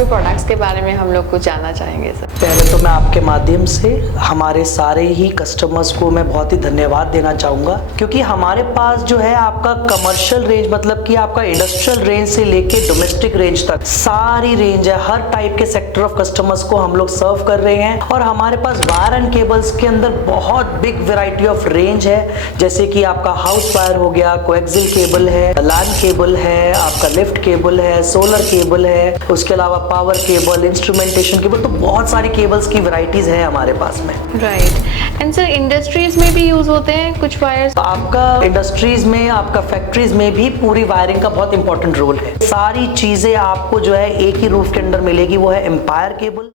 आपके प्रोडक्ट्स के बारे में हम लोग कुछ जानना चाहेंगे सर। पहले तो मैं आपके माध्यम से हमारे सारे ही कस्टमर्स को मैं बहुत ही धन्यवाद देना चाहूँगा, क्योंकि हमारे पास जो है आपका कमर्शियल रेंज मतलब कि आपका इंडस्ट्रियल रेंज से लेके डोमेस्टिक रेंज तक सारी रेंज है। हर टाइप के सेक्टर ऑफ कस्टमर्स को हम लोग सर्व कर रहे हैं और हमारे पास वायर एंड केबल्स के अंदर बहुत बिग वैरायटी ऑफ रेंज है, जैसे कि आपका हाउस वायर हो गया, कोएक्सियल केबल है, लैन केबल है, आपका लिफ्ट केबल है, सोलर केबल है, उसके अलावा पावर केबल, इंस्ट्रूमेंटेशन केबल, तो बहुत सारी केबल्स की वैरायटीज है हमारे पास में। राइट। एंड सर इंडस्ट्रीज में भी यूज होते हैं कुछ वायर्स? आपका इंडस्ट्रीज में, आपका फैक्ट्रीज में भी पूरी वायरिंग का बहुत इंपॉर्टेंट रोल है। सारी चीजें आपको जो है एक ही रूफ के अंदर मिलेगी, वो है Empire cable.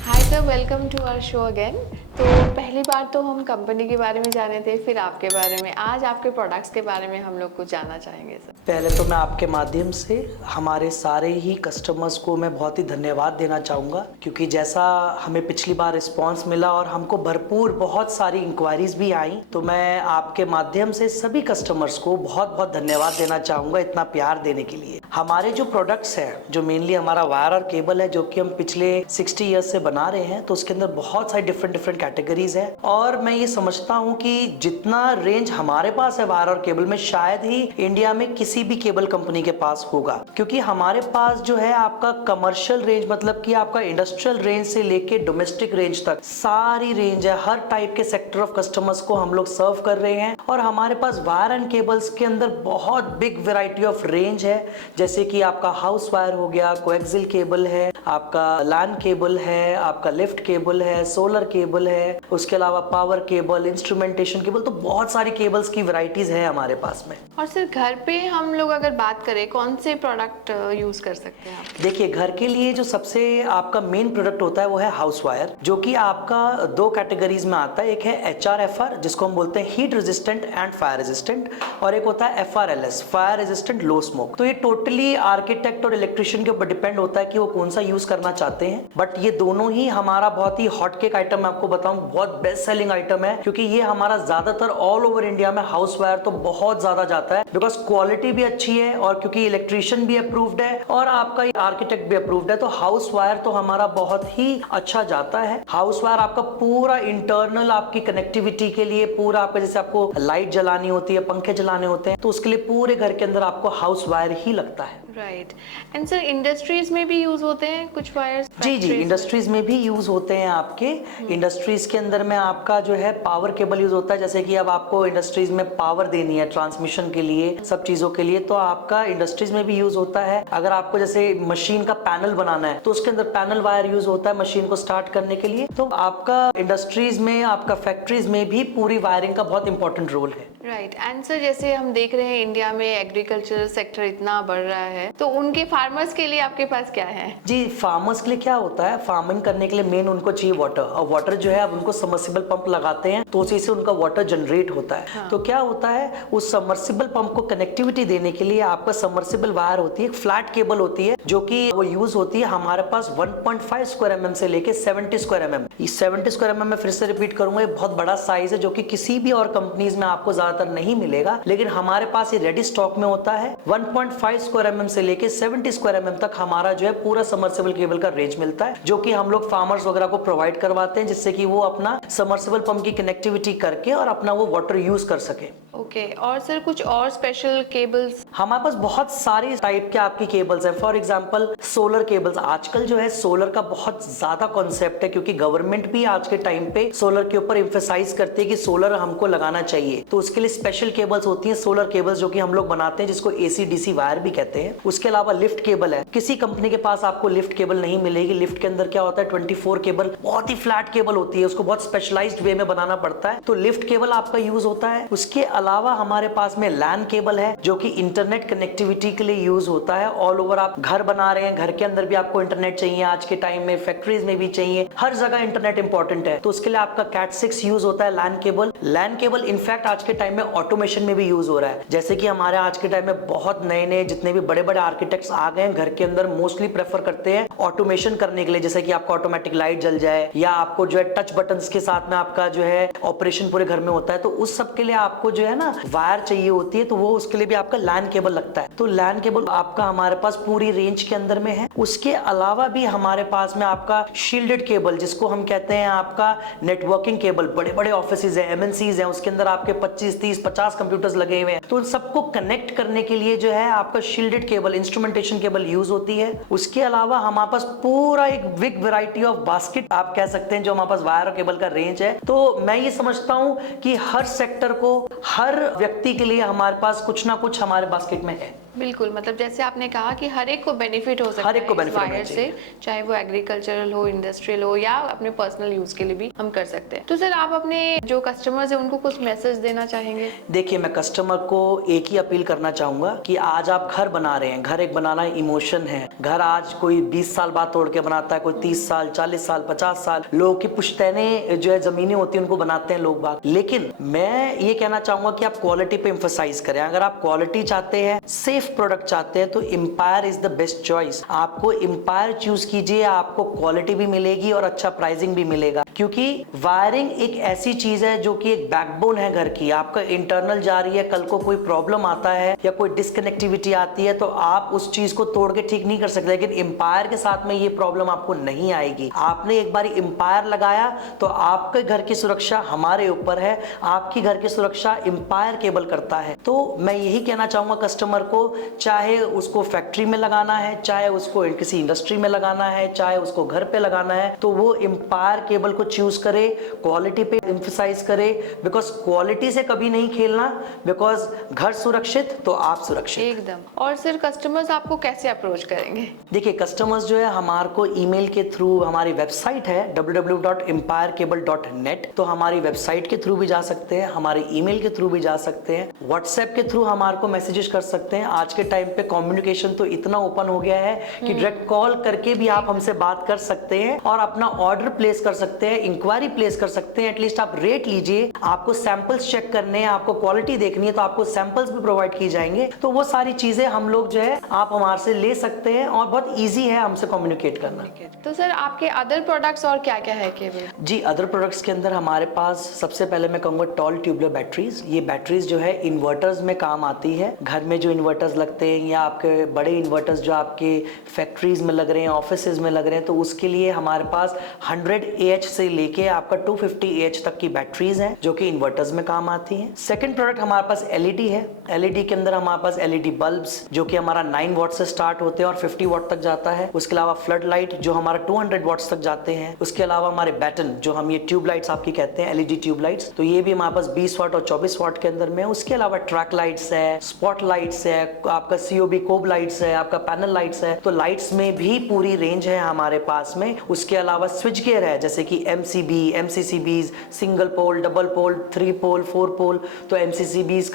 Hi sir, welcome to our show again. तो पहली बार तो हम कंपनी के बारे में जाने थे, फिर आपके बारे में। आज आपके प्रोडक्ट्स के बारे में हम लोग कुछ जानना चाहेंगे सर। पहले तो मैं आपके माध्यम से हमारे सारे ही कस्टमर्स को मैं बहुत ही धन्यवाद देना चाहूँगा, क्योंकि जैसा हमें पिछली बार रिस्पांस मिला और हमको भरपूर बहुत सारी इंक्वायरीज भी आई, तो मैं आपके माध्यम से सभी कस्टमर्स को बहुत बहुत धन्यवाद देना चाहूँगा इतना प्यार देने के लिए। हमारे जो प्रोडक्ट्स हैं, जो मेनली हमारा वायर और केबल है, जो कि हम पिछले 60 ईयर्स से बना रहे हैं, तो उसके अंदर बहुत सारी डिफरेंट कैटेगरीज है और मैं ये समझता हूँ कि जितना रेंज हमारे पास है वायर और केबल में, शायद ही इंडिया में किसी भी केबल कंपनी के पास होगा, क्योंकि हमारे पास जो है आपका कमर्शियल रेंज मतलब कि आपका इंडस्ट्रियल रेंज से लेके डोमेस्टिक रेंज तक सारी रेंज है। हर टाइप के सेक्टर ऑफ कस्टमर्स को हम लोग सर्व कर रहे हैं और हमारे पास वायर एंड केबल्स के अंदर बहुत बिग वैरायटी ऑफ रेंज है, जैसे कि आपका हाउस वायर हो गया, कोएक्सियल केबल है, आपका लैन केबल है, आपका लिफ्ट केबल है, सोलर केबल है, उसके अलावा पावर केबल, इंस्ट्रूमेंटेशन केबल, तो बहुत सारी केबल्स की वैरायटीज है हमारे पास में। और सर घर पे हम लोग अगर बात करें, कौन से प्रोडक्ट यूज कर सकते हैं आप? देखिए, घर के लिए जो सबसे आपका मेन प्रोडक्ट होता है वो है हाउस वायर, जो कि आपका दो कैटेगरीज में आता है। एक है HRFR, जिसको हम बोलते हैं heat resistant and fire resistant, और एक होता है FRLS, fire resistant low smoke. तो ये टोटली आर्किटेक्ट और इलेक्ट्रिशियन के ऊपर डिपेंड होता है कि वो कौन सा यूज करना चाहते हैं, बट ये दोनों ही हमारा बहुत ही हॉट केक आइटम, मैं आपको बताऊं बहुत बेस्ट सेलिंग आइटम है, क्योंकि ये हमारा ज्यादातर ऑल ओवर इंडिया में हाउस वायर तो बहुत ज्यादा जाता है, बिकॉज क्वालिटी भी अच्छी है और क्योंकि इलेक्ट्रिशियन भी अप्रूव्ड है और आपका आर्किटेक्ट भी अप्रूव्ड है, तो हाउस वायर तो हमारा बहुत ही अच्छा जाता है। हाउस वायर आपका पूरा इंटरनल आपकी कनेक्टिविटी के लिए, पूरा आपका जैसे आपको लाइट जलानी होती है, पंखे जलाने होते हैं, तो उसके लिए पूरे घर के अंदर आपको हाउस वायर ही लगता है। राइट। एंड सर इंडस्ट्रीज में भी यूज होते हैं कुछ वायर्स? जी, इंडस्ट्रीज में भी यूज होते हैं आपके। इंडस्ट्रीज के अंदर में आपका जो है पावर केबल यूज होता है, जैसे कि अब आपको इंडस्ट्रीज में पावर देनी है ट्रांसमिशन के लिए, सब चीजों के लिए, तो आपका इंडस्ट्रीज में भी यूज होता है। अगर आपको जैसे मशीन का पैनल बनाना है तो उसके अंदर पैनल वायर यूज होता है मशीन को स्टार्ट करने के लिए। तो आपका इंडस्ट्रीज में, आपका फैक्ट्रीज में भी पूरी वायरिंग का बहुत इंपॉर्टेंट रोल है। राइट। एंड सर जैसे हम देख रहे हैं इंडिया में एग्रीकल्चर सेक्टर इतना बढ़ रहा है, तो उनके फार्मर्स के लिए आपके पास क्या है? जी, फार्मर्स के लिए क्या होता है, फार्मिंग करने के लिए मेन उनको चाहिए वाटर, और वाटर जो है अब उनको सबमर्सिबल पंप लगाते हैं तो उसी से उनका वाटर जनरेट होता है। हाँ। तो क्या होता है, उस सबमर्सिबल पंप को कनेक्टिविटी देने के लिए आपका सबमर्सिबल वायर होती है, फ्लैट केबल होती है, जो कि वो यूज होती है हमारे पास 1.5 स्क्वायर mm से लेके 70 स्क्वायर mm। इस 70 स्क्वायर mm में फिर से रिपीट करूंगा, ये बहुत बड़ा साइज है, जो कि किसी भी और कंपनीज में आपको ज्यादातर नहीं मिलेगा, लेकिन हमारे पास ये रेडी स्टॉक में होता है। 1.5 स्क्वायर mm से लेके 70 स्क्वायर mm तक हमारा जो है पूरा सबमर्सिबल केबल का रेंज मिलता है, जो कि हम लोग फार्मर्स वगैरह को प्रोवाइड करवाते हैं, जिससे कि वो अपना सबमर्सिबल पंप की कनेक्टिविटी करके और अपना वो वाटर यूज कर सके। ओके। और सर कुछ और स्पेशल केबल्स? हमारे पास बहुत सारे टाइप के आपकी केबल्स हैं। फॉर एग्जांपल सोलर केबल्स, आजकल जो है सोलर का बहुत ज्यादा कॉन्सेप्ट है, क्योंकि गवर्नमेंट भी आज के टाइम पे सोलर के ऊपर एम्फेसाइज करती है कि सोलर हमको लगाना चाहिए, तो उसके लिए स्पेशल केबल्स होती हैं, सोलर केबल्स, जो कि हम लोग बनाते हैं, जिसको AC/DC वायर भी कहते हैं। उसके अलावा लिफ्ट केबल है, किसी कंपनी के पास आपको लिफ्ट केबल नहीं मिलेगी। लिफ्ट के अंदर क्या होता है, 24 केबल, बहुत ही फ्लैट केबल होती है, उसको बहुत स्पेशलाइज्ड वे में बनाना पड़ता है, तो लिफ्ट केबल आपका यूज होता है। उसके अलावा हमारे पास में लैन केबल है, जो कि इंटरनेट इंटरनेट कनेक्टिविटी के लिए यूज होता है। ऑल ओवर आप घर बना रहे हैं, घर के अंदर भी आपको इंटरनेट चाहिए, आज के टाइम में फैक्ट्रीज में भी चाहिए, हर जगह इंटरनेट इंपॉर्टेंट है। तो उसके लिए आपका कैट 6 यूज होता है, LAN cable. LAN cable in fact आज के टाइम में ऑटोमेशन में भी यूज हो रहा है। जैसे कि हमारे आज के टाइम में बहुत नए जितने भी बड़े बड़े आर्किटेक्ट्स आ गए हैं, घर के अंदर मोस्टली प्रेफर करते हैं ऑटोमेशन करने के लिए, जैसे कि आपका ऑटोमेटिक लाइट जल जाए, या आपको जो है टच बटन्स के साथ में आपका जो है ऑपरेशन पूरे घर में होता है। तो उस सब के लिए आपको जो है ना वायर चाहिए होती है, तो वो उसके लिए भी आपका लैन केबल लगता है। तो लैन केबल आपका हमारे पास पूरी रेंज के अंदर में है। उसके अलावा भी हमारे पास में आपका शील्डेड केबल, जिसको हम कहते हैं आपका नेटवर्किंग केबल, बड़े बड़े ऑफिसेज है, एमएनसीज है, उसके अंदर आपके 25, 30, 50 कंप्यूटर्स लगे हुए हैं। तो उन सबको कनेक्ट करने के लिए जो है आपका shielded cable, instrumentation cable use होती है। उसके अलावा हमारे पास पूरा एक बिग वैरायटी ऑफ बास्केट आप कह सकते हैं जो हमारे पास वायर और केबल का रेंज है। तो मैं ये समझता हूं कि हर सेक्टर को, हर व्यक्ति के लिए हमारे पास कुछ ना कुछ हमारे बास्केट में है। बिल्कुल, मतलब जैसे आपने कहा कि हर एक को बेनिफिट हो सकता हर एक को है इस benefit होना वायर से, चाहे वो एग्रीकल्चरल हो, इंडस्ट्रियल हो, या अपने पर्सनल यूज के लिए भी हम कर सकते हैं। तो सर आप अपने जो कस्टमर्स हैं उनको कुछ मैसेज देना चाहेंगे? देखिए, मैं कस्टमर को एक ही अपील करना चाहूंगा कि आज आप घर बना रहे हैं, घर एक बनाना इमोशन है। घर आज कोई 20 साल बाद तोड़ के बनाता है, कोई 30 साल, 40 साल, 50 साल, लोगों की पुश्तैने जो है जमीनें होती है उनको बनाते हैं लोग बाग। लेकिन मैं ये कहना चाहूंगा कि आप क्वालिटी पे एम्फसाइज करें। अगर आप क्वालिटी चाहते हैं, सेफ प्रोडक्ट चाहते हैं, तो Empire is the best choice. आपको एम्पायर चूज कीजिए, आपको क्वालिटी भी मिलेगी और अच्छा प्राइसिंग भी मिलेगा। क्योंकि वायरिंग एक ऐसी चीज है जो कि एक बैकबोन है घर की। आपका इंटरनल जा रही है, कल को कोई प्रॉब्लम आता है या कोई डिस्कनेक्टिविटी आती है तो आप उस चीज को तोड़ के ठीक नहीं कर सकते। लेकिन एम्पायर के साथ में ये प्रॉब्लम आपको नहीं आएगी। आपने एक बार एम्पायर लगाया तो आपके घर की सुरक्षा हमारे ऊपर है, आपकी घर की सुरक्षा एम्पायर केबल करता है। तो मैं यही कहना चाहूंगा कस्टमर को, चाहे उसको फैक्ट्री में लगाना है, चाहे उसको किसी इंडस्ट्री में लगाना है, चाहे उसको घर पे लगाना है, तो वो एम्पायर केबल को चूज करे, क्वालिटी पे एम्फसाइज करे। बिकॉज क्वालिटी से कभी नहीं खेलना, बिकॉज घर सुरक्षित तो आप सुरक्षित एकदम। और सर कस्टमर्स आपको कैसे अप्रोच करेंगे? देखिए, कस्टमर्स जो है हमारे को ईमेल के थ्रू, हमारी वेबसाइट है www.empirecable.net, तो हमारी वेबसाइट के थ्रू भी जा सकते हैं, हमारे ईमेल के थ्रू भी जा सकते हैं, व्हाट्सएप के थ्रू हमारे को मैसेजेस कर सकते हैं। आज के टाइम पे कम्युनिकेशन तो इतना ओपन हो गया है कि डायरेक्ट कॉल करके भी आप हमसे बात कर सकते हैं और अपना ऑर्डर प्लेस कर सकते हैं, इंक्वायरी प्लेस कर सकते हैं। एटलीस्ट आप रेट लीजिए, आपको सैंपल्स चेक करने हैं, आपको क्वालिटी देखनी है तो आपको सैंपल्स भी प्रोवाइड की जाएंगे। तो वो सारी चीजें हम लोग जो है आप हमारे से ले सकते हैं और बहुत ईजी है हमसे कम्युनिकेट करना। तो सर आपके अदर प्रोडक्ट्स और क्या क्या है केबल? जी, अदर प्रोडक्ट्स के अंदर हमारे पास सबसे पहले मैं कहूँगा टॉल ट्यूबुलर बैटरीज। ये बैटरीज जो है इन्वर्टर्स में काम आती है। घर में जो इन्वर्टर्स लगते हैं या आपके बड़े इन्वर्टर्स जो आपके फैक्ट्रीज में लग रहे हैं, ऑफिसेज में लग रहे हैं, तो उसके लिए हमारे पास 100 AH से लेके आपका 250 AH तक की बैटरीज हैं जो कि इन्वर्टर्स में काम आती हैं। सेकंड प्रोडक्ट हमारे पास LED है। LED के अंदर हमारे पास LED बल्ब्स जो कि हमारा 9 वॉट से स्टार्ट होते हैं और 50 वॉट तक जाता है। उसके अलावा फ्लड लाइट जो हमारा 200 वॉट्स तक जाते हैं। उसके अलावा हमारे बैटन जो हम ये ट्यूब लाइट्स आपकी कहते हैं, LED ट्यूब लाइट्स, तो ये भी हमारे पास 20 वॉट और 24 वॉट के अंदर में है। उसके अलावा ट्रैक लाइट्स है, स्पॉट लाइट्स है, आपका COB कोब लाइट्स है, आपका पैनल लाइट्स है। तो लाइट्स में भी पूरी रेंज है हमारे पास में। उसके अलावा स्विच गियर है जैसे कि MCB, MCCBs, single pole, double pole, 3 pole, 4 pole, तो MCCBs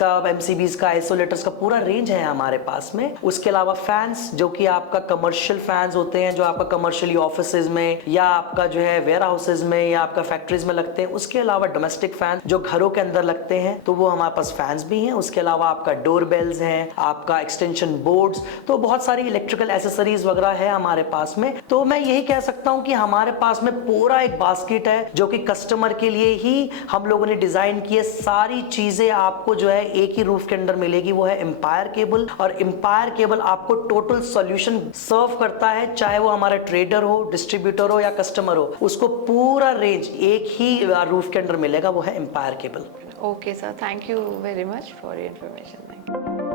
का आइसोलेटर्स का पूरा रेंज है हमारे पास में। उसके अलावा फैंस जो कि आपका कमर्शियल फैंस होते हैं जो आपका कमर्शियली ऑफिसेज में या आपका जो है वेयर हाउसेज में या आपका फैक्ट्रीज में लगते हैं। उसके अलावा डोमेस्टिक फैन जो घरों के अंदर लगते हैं तो वो हमारे पास फैंस भी हैं। उसके अलावा आपका डोर बेल्स हैं, आपका एक्सटेंशन बोर्ड्स, तो बहुत सारी इलेक्ट्रिकल एसेसरीज वगैरह है हमारे पास में। तो मैं यही कह सकता हूं कि हमारे पास में पूरा एक बास्केट है जो कि कस्टमर के लिए ही हम लोगों ने डिजाइन की है। सारी चीजें आपको जो है एक ही रूफ के अंदर मिलेगी, वो है एम्पायर केबल। और एम्पायर केबल आपको टोटल सॉल्यूशन सर्व करता है, चाहे वो हमारा ट्रेडर हो, डिस्ट्रीब्यूटर हो या कस्टमर हो, उसको पूरा रेंज एक ही रूफ के अंदर मिलेगा, वो है Empire cable. Okay sir, thank you very much for your information.